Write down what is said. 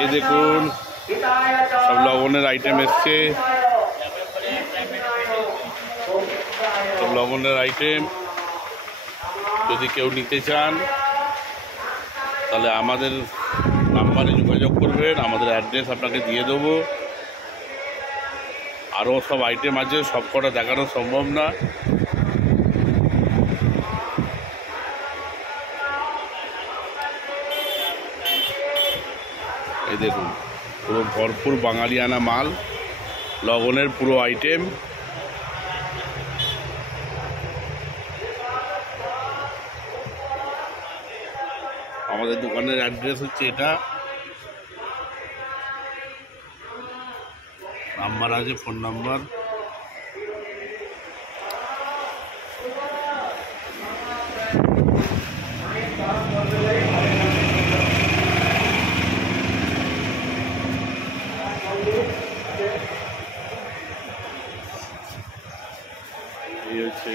এই দেখুন সব লবণের আইটেম এসছে, সব লবণের আইটেম। যদি কেউ নিতে চান তাহলে আমাদের নাম্বারে যোগাযোগ করবেন, আমাদের অ্যাড্রেস আপনাকে দিয়ে দেবো। আরও সব আইটেম আছে, সব কটা দেখানো সম্ভব না। এই দেখুন পুরো ভরপুর বাঙালিয়ানা মাল, লবণের পুরো আইটেম। আমাদের দোকানের অ্যাড্রেস হচ্ছে এটা, নাম্বার আছে, ফোন নাম্বার। এই হচ্ছে